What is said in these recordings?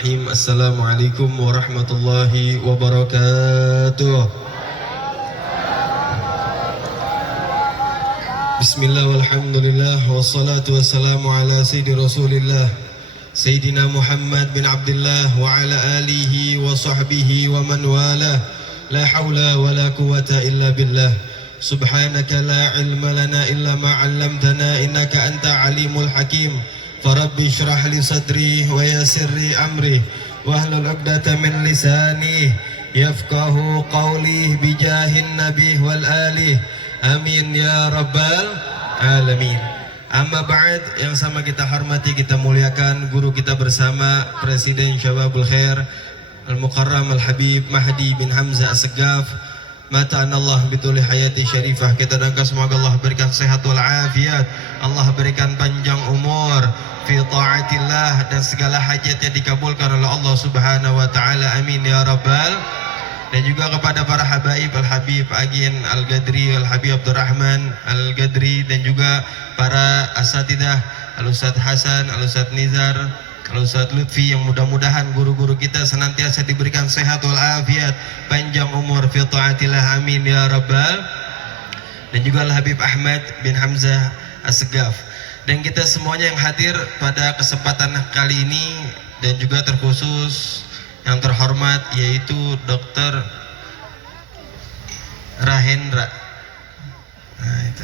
Bismillahirrahmanirrahim. Assalamualaikum warahmatullahi wabarakatuh. Bismillah walhamdulillah wassalatu wassalamu ala sayyidi rasulillah Sayyidina Muhammad bin Abdullah wa ala alihi wa sahbihi wa man wala. La hawla wa la quwata illa billah. Subhanaka la ilma lana illa ma 'allamtana innaka anta alimul hakim. Farabbi syrah li sadri wa yassirli amri wahlul 'uqdatam min lisani yafqahu qawli bijahin nabi wal ali. Amin ya rabbal alamin. Amma ba'd, yang sama kita hormati, kita muliakan guru kita bersama Presiden Syababul Khair Al-Mukarram Al-Habib Mahdi bin Hamzah As-Segaf. Mata'anallah bituli hayati syarifah. Kita doakan semoga Allah berikan sehat wal afiat, Allah berikan panjang umur fi ta'atillah, dan segala hajatnya dikabulkan oleh Allah subhanahu wa ta'ala. Amin ya rabbal. Dan juga kepada para habaib Al-Habib Agin Al-Gadri, Al-Habib Abdurrahman Al-Gadri, dan juga para asatidah Al-Ustadz Hasan, Al-Ustadz Nizar, Al-Ustadz Lutfi, yang mudah-mudahan guru-guru kita senantiasa diberikan sehat wal afiat, panjang umur fi ta'atillah. Amin ya rabbal. Dan juga Al-Habib Ahmad bin Hamzah As-Segaf, dan kita semuanya yang hadir pada kesempatan kali ini, dan juga terkhusus yang terhormat yaitu Dr. Rahendra. Nah, itu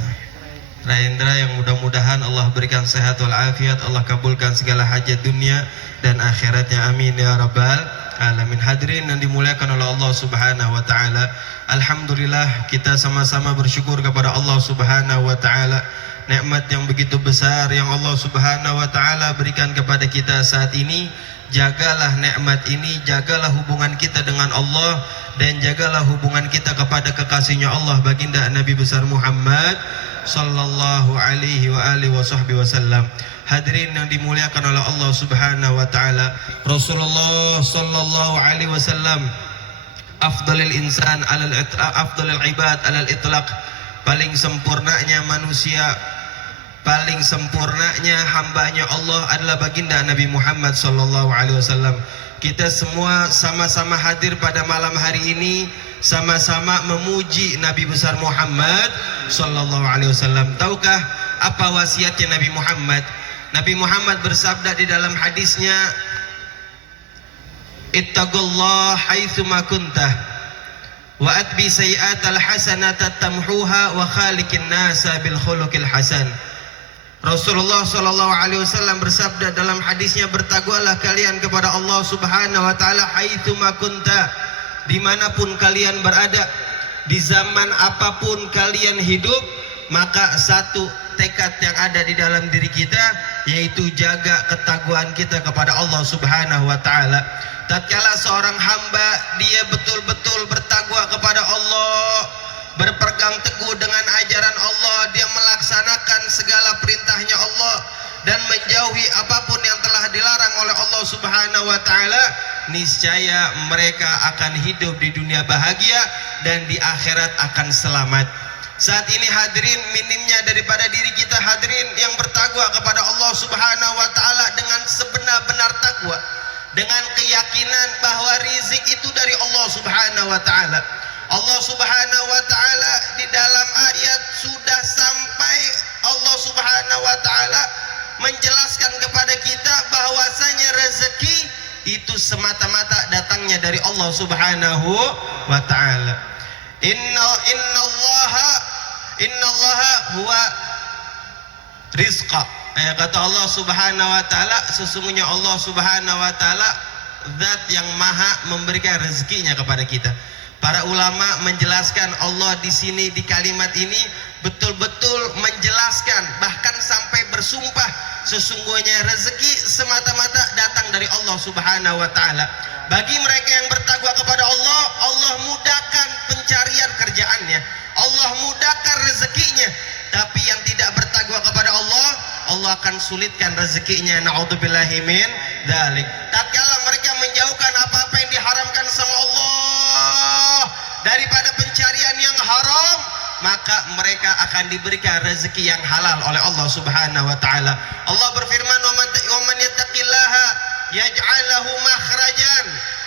Rahendra, yang mudah-mudahan Allah berikan sehat wal afiat, Allah kabulkan segala hajat dunia dan akhiratnya. Amin ya rabbal alamin. Hadirin yang dimuliakan oleh Allah subhanahu wa ta'ala, alhamdulillah kita sama-sama bersyukur kepada Allah subhanahu wa ta'ala, nikmat yang begitu besar yang Allah subhanahu wa ta'ala berikan kepada kita saat ini. Jagalah nikmat ini, jagalah hubungan kita dengan Allah, dan jagalah hubungan kita kepada kekasihnya Allah, baginda Nabi besar Muhammad sallallahu alaihi wa alihi wasallam. Hadirin yang dimuliakan oleh Allah subhanahu wa ta'ala, Rasulullah sallallahu alaihi wasallam afdalil insan afdalil ibad alal itlaq, paling sempurnanya manusia, paling sempurnanya hambanya Allah adalah baginda Nabi Muhammad sallallahu alaihi wasallam. Kita semua sama-sama hadir pada malam hari ini, sama-sama memuji Nabi besar Muhammad sallallahu alaihi wasallam. Tahukah apa wasiatnya Nabi Muhammad? Nabi Muhammad bersabda di dalam hadisnya, ittaqullah haitsu ma kuntah wa atbi sayyi'atal hasanata tamhuha wa khaliqin nasa bil khuluqil hasan. Rasulullah sallallahu alaihi wasallam bersabda dalam hadisnya, bertakwalah kalian kepada Allah subhanahu wa ta'ala haitsu ma kunta, dimanapun kalian berada, di zaman apapun kalian hidup. Maka satu tekad yang ada di dalam diri kita, yaitu jaga ketakwaan kita kepada Allah subhanahu wa ta'ala. Tatkala seorang hamba dia betul-betul bertakwa kepada Allah, berpegang teguh dengan ajaran Allah, dia melaksanakan segala perintahnya Allah dan menjauhi apapun yang telah dilarang oleh Allah subhanahu wa ta'ala, niscaya mereka akan hidup di dunia bahagia dan di akhirat akan selamat. Saat ini hadirin, minimnya daripada diri kita hadirin yang bertakwa kepada Allah subhanahu wa ta'ala dengan sebenar-benar takwa, dengan keyakinan bahwa rizq itu dari Allah subhanahu wa ta'ala. Allah subhanahu wa ta'ala di dalam ayat sudah sampai Allah subhanahu wa ta'ala menjelaskan kepada kita bahwasanya rezeki itu semata-mata datangnya dari Allah subhanahu wa ta'ala. Innallaha huwa rizqa. Kata Allah subhanahu wa ta'ala, sesungguhnya Allah subhanahu wa ta'ala zat yang maha memberikan rezekinya kepada kita. Para ulama menjelaskan Allah di sini di kalimat ini betul-betul menjelaskan, bahkan sampai bersumpah, sesungguhnya rezeki semata-mata datang dari Allah subhanahu wa ta'ala. Bagi mereka yang bertakwa kepada Allah, Allah mudahkan pencarian kerjaannya, Allah mudahkan rezekinya. Tapi yang tidak bertakwa kepada Allah, Allah akan sulitkan rezekinya. Na'udzubillahi min dzalik. Tatkala mereka menjauhkan apa-apa yang diharamkan sama Allah daripada pencarian yang haram, maka mereka akan diberikan rezeki yang halal oleh Allah subhanahu wa ta'ala. Allah berfirman, wa man yattaqillaha yaj'al lahu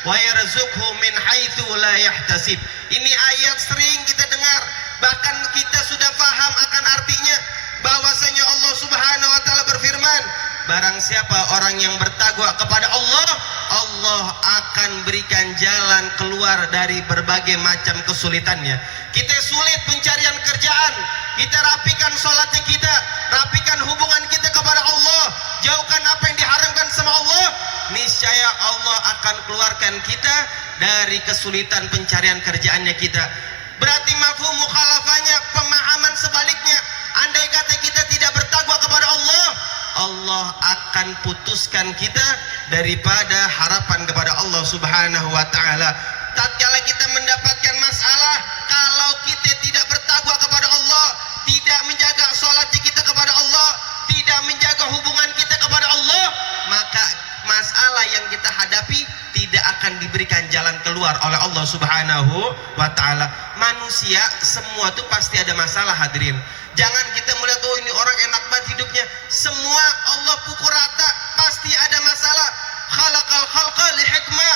wa yarzuqhu min haitsu la yahtasib. Ini ayat sering kita dengar, bahkan kita sudah paham akan artinya, bahwasanya Allah Subhanahu wa taala berfirman, barang siapa orang yang bertakwa kepada Allah, Allah akan berikan jalan keluar dari berbagai macam kesulitannya. Kita sulit pencarian kerjaan, kita rapikan sholatnya kita, rapikan hubungan kita kepada Allah, jauhkan apa yang diharamkan sama Allah, niscaya Allah akan keluarkan kita dari kesulitan pencarian kerjaannya kita. Berarti mafhum mukhalafahnya, pemahaman sebaliknya, andai kata kita tidak bertakwa kepada Allah, Allah akan putuskan kita daripada harapan kepada Allah Subhanahu wa taala. Tatkala kita mendapatkan masalah, kalau kita tidak bertakwa kepada Allah, tidak menjaga salatnya kita kepada Allah, tidak menjaga hubungan kita kepada Allah, maka masalah yang kita hadapi tidak akan diberikan jalan keluar oleh Allah Subhanahu wa taala. Manusia semua itu pasti ada masalah, hadirin. Jangan kita melihat, oh ini orang enak banget hidupnya. Semua Allah pukul rata, pasti ada masalah. Khalaqal khalqa li hikmah.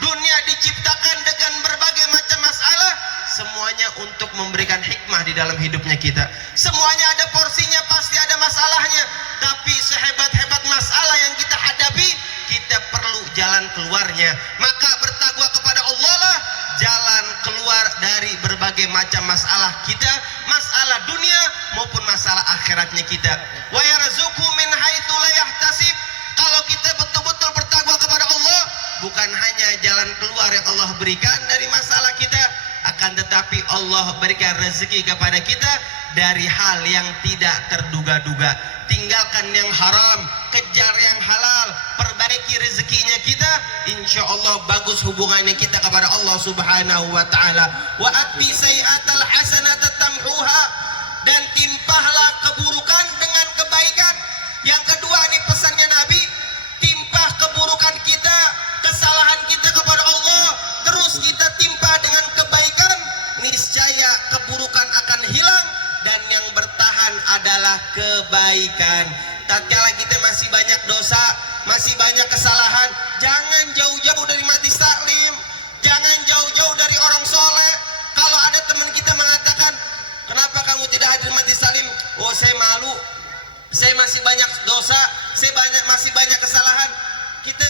Dunia diciptakan dengan berbagai macam masalah, semuanya untuk memberikan hikmah di dalam hidupnya kita. Semuanya ada porsinya, pasti ada masalahnya. Tapi sehebat-hebat masalah yang kita hadapi, kita perlu jalan keluarnya. Maka bertakwa kepada Allah lah jalan keluar dari berbagai macam masalah kita, masalah dunia maupun masalah akhiratnya kita. Wa yarzuqhu min haitsu la yahtasib. Kalau kita betul-betul bertakwa kepada Allah, bukan hanya jalan keluar yang Allah berikan dari masalah kita, akan tetapi Allah berikan rezeki kepada kita dari hal yang tidak terduga-duga. Tinggalkan yang haram, kejar yang halal, perbaiki rezekinya kita, insya Allah bagus hubungannya kita kepada Allah Subhanahu wa taala. Wa atbi sayi'atal hasanata tamhuha, dan timpahlah keburukan dengan kebaikan. Yang kedua nih pesannya Nabi, timpah keburukan kita, kesalahan kita kepada Allah, terus kita timpah dengan kebaikan, niscaya keburukan akan hilang dan yang bertahan adalah kebaikan. Tatkala kita masih banyak dosa, masih banyak kesalahan, jangan jauh-jauh dari majelis taklim, jangan jauh-jauh dari orang soleh. Kalau ada teman kita mengatakan, kenapa kamu tidak hadir majelis taklim? Oh, saya malu, saya masih banyak dosa, saya masih banyak kesalahan. Kita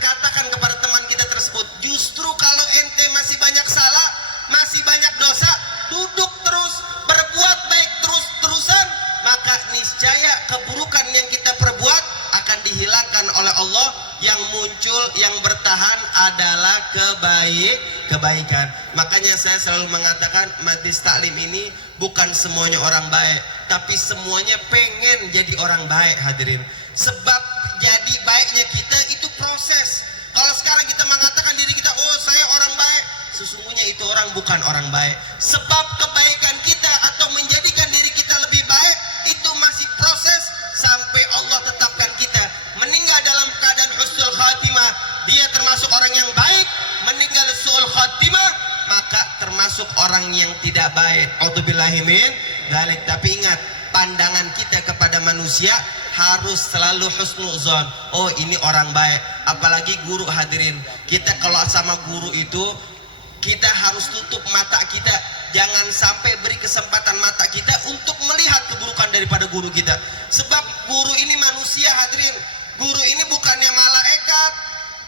katakan kepada teman kita tersebut, justru kalau ente masih banyak salah, masih banyak dosa, duduk terus, berbuat baik terus-terusan, maka niscaya keburukan yang kita perbuat akan dihilangkan oleh Allah. Yang muncul, yang bertahan adalah kebaikan. Makanya saya selalu mengatakan, majelis taklim ini bukan semuanya orang baik, tapi semuanya pengen jadi orang baik, hadirin. Sebab jadi baiknya kita itu proses. Kalau sekarang kita mengatakan diri kita, oh saya orang baik, sesungguhnya itu orang bukan orang baik. Sebab kebaikan kita atau menjadikan diri kita lebih baik itu masih proses sampai Allah tetapkan kita meninggal dalam keadaan husnul khatimah. Dia termasuk orang yang baik, meninggal su'ul khatimah maka termasuk orang yang tidak baik. A'udzubillahi min dzalik. Tapi ingat, pandangan kita kepada manusia harus selalu husnuzon. Oh ini orang baik. Apalagi guru, hadirin. Kita kalau sama guru itu, kita harus tutup mata kita. Jangan sampai beri kesempatan mata kita untuk melihat keburukan daripada guru kita. Sebab guru ini manusia, hadirin. Guru ini bukannya malaikat.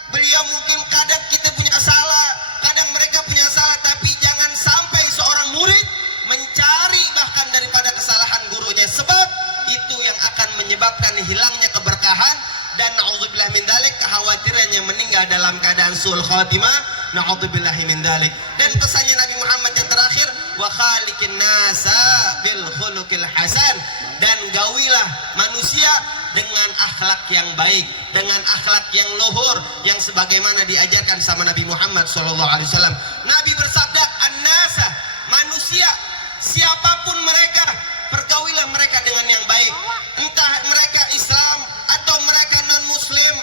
Beliau mungkin kadang kita punya salah, kadang mereka punya salah, tapi jangan sampai seorang murid mencari bahkan daripada kesalahan gurunya. Sebab itu yang akan menyebabkan hilangnya keberkahan dan na'udzubillah min dzalik, kekhawatirannya meninggal dalam keadaan sul khatimah. Na'udzubillah min dzalik. Dan pesannya Nabi Muhammad yang terakhir, wa khaliqin nasa bil khuluqil hasan, dan gawilah manusia dengan akhlak yang baik, dengan akhlak yang luhur, yang sebagaimana diajarkan sama Nabi Muhammad SAW. Nabi bersabda, an-nasa, manusia, siapapun mereka, pergaulilah mereka dengan yang baik. Entah mereka Islam atau mereka non-Muslim,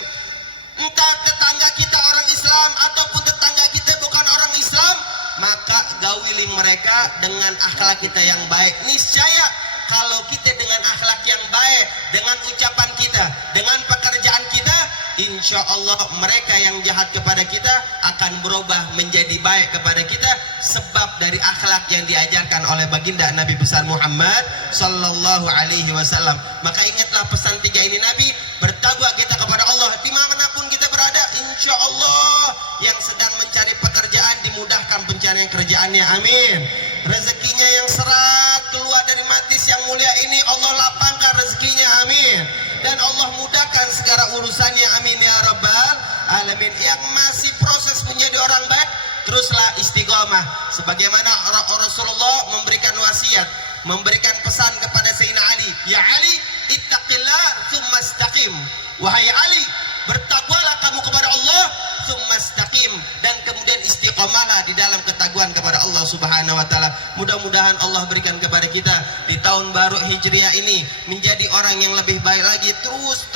entah tetangga kita orang Islam ataupun tetangga kita bukan orang Islam, maka gawili mereka dengan akhlak kita yang baik. Niscaya kalau kita dengan akhlak yang baik, dengan ucapan kita, dengan pekerjaan kita, insya Allah mereka yang jahat kepada kita akan berubah menjadi baik kepada kita, sebab dari akhlak yang diajarkan oleh baginda Nabi besar Muhammad sallallahu alaihi wasallam. Maka ingatlah pesan 3 ini Nabi, bertakwa kita kepada Allah dimanapun kita berada. Insya Allah yang sedang mencari pekerjaan dimudahkan pencarian kerjaannya, amin. Rezekinya yang serat keluar dari majlis yang mulia ini, Allah lapangkan rezekinya, amin. Dan Allah mudahkan segala urusannya, amin ya rabbal alamin. Yang masih proses menjadi orang baik, teruslah istiqomah sebagaimana Rasulullah memberikan wasiat, memberikan pesan kepada Sayyidina Ali, ya Ali ittaqillah tsumma istaqim. Wahai Ali, bertakwalah kamu kepada Allah, tsumma istaqim, dan kemudian istiqomahlah di dalam ketakwaan kepada Allah Subhanahu wa taala. Mudah-mudahan Allah berikan kepada kita di tahun baru Hijriah ini menjadi orang yang lebih baik lagi, terus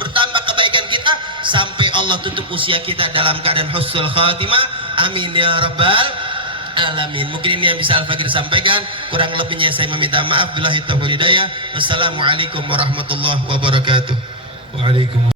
bertambah kebaikan kita sampai Allah tutup usia kita dalam keadaan husnul khatimah, amin ya rabbal alamin. Mungkin ini yang bisa Al-Fakir sampaikan, kurang lebihnya saya meminta maaf. Billahi taufiq wal hidayah. Wassalamualaikum warahmatullahi wabarakatuh. Waalaikumsalam.